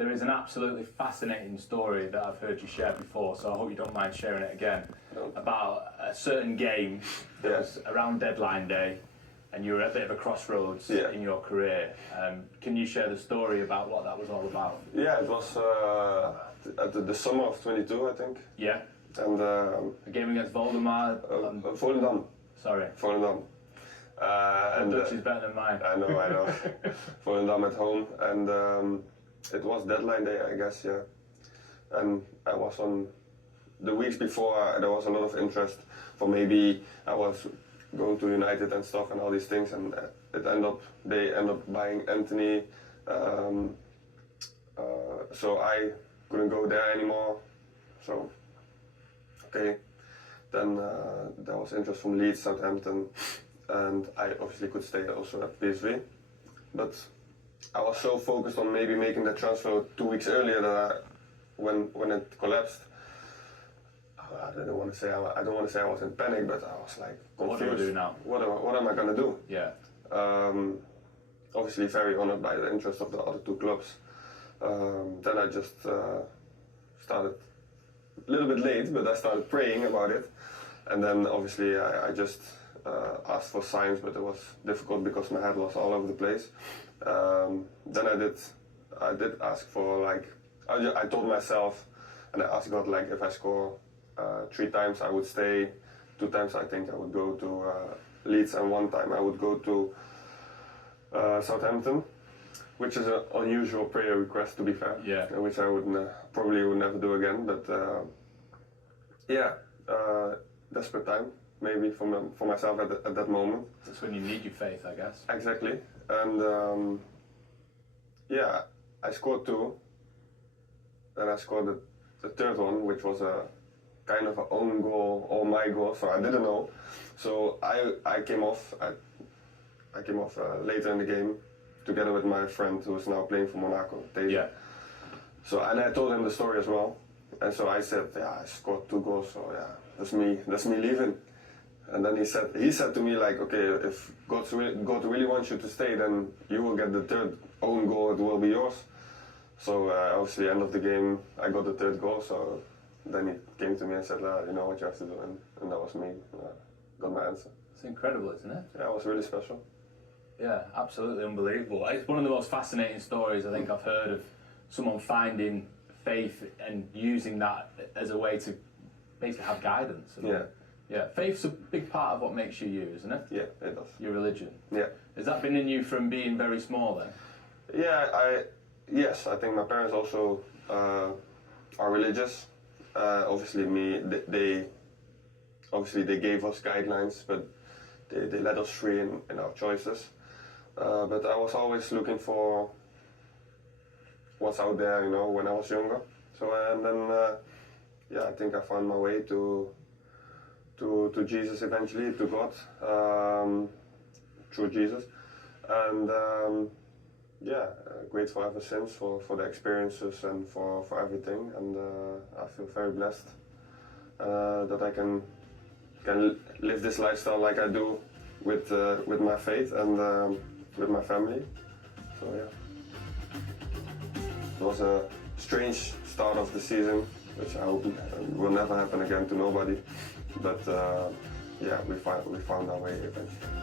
there is an absolutely fascinating story that I've heard you share before, so I hope you don't mind sharing it again, about a certain game that was around deadline day, and you were at a bit of a crossroads in your career. Can you share the story about what that was all about? Yeah, it was at the summer of 22, I think. Yeah. And a game against Voldemar. Volendam. Sorry. Volendam. And Dutch is better than mine. I know. Volendam at home, and it was deadline day, I guess, yeah. And I was on the weeks before. There was a lot of interest for maybe I was going to United and stuff and all these things, and they end up buying Anthony. So I couldn't go there anymore. So okay, then there was interest from Leeds, Southampton, and I obviously could stay also at PSV. But I was so focused on maybe making that transfer 2 weeks earlier that when it collapsed, I don't want to say I was in panic, but I was like confused. What do I do now? What am I gonna do? Yeah. Obviously very honored by the interest of the other two clubs. Then I just started a little bit late, but I started praying about it, and then obviously I just asked for signs, but it was difficult because my head was all over the place. Then I did ask for, like, I told myself, and I asked God, like, if I score 3 times I would stay, 2 times I think I would go to Leeds, and 1 time I would go to Southampton, which is an unusual prayer request, to be fair. Yeah. Which I probably would never do again, but desperate time maybe for myself at that moment. That's when you need your faith, I guess. Exactly, and I scored 2. Then I scored the third one, which was a kind of an own goal or my goal, so I didn't know. So I came off. I came off later in the game, together with my friend who is now playing for Monaco, Taylor. Yeah. So, and I told him the story as well, and so I said, I scored 2 goals, so yeah, that's me leaving. And then he said to me, like, okay, if God really wants you to stay, then you will get the 3rd own goal, it will be yours. So obviously, end of the game, I got the 3rd goal, so then he came to me and said, you know what you have to do, and that was me, got my answer. It's incredible, isn't it? Yeah, it was really special. Yeah, absolutely unbelievable. It's one of the most fascinating stories I think I've heard of someone finding faith and using that as a way to basically have guidance. Yeah, faith's a big part of what makes you you, isn't it? Yeah, it does. Your religion. Yeah. Has that been in you from being very small then? Yeah, yes, I think my parents also are religious. Obviously they gave us guidelines, but they let us free in our choices. But I was always looking for what's out there, when I was younger. So and then I think I found my way to Jesus eventually, to God, through Jesus, and grateful ever since for the experiences and for everything, and I feel very blessed that I can live this lifestyle like I do with my faith and with my family. So yeah, it was a strange start of the season, which I hope will never happen again to nobody. But we found our way eventually.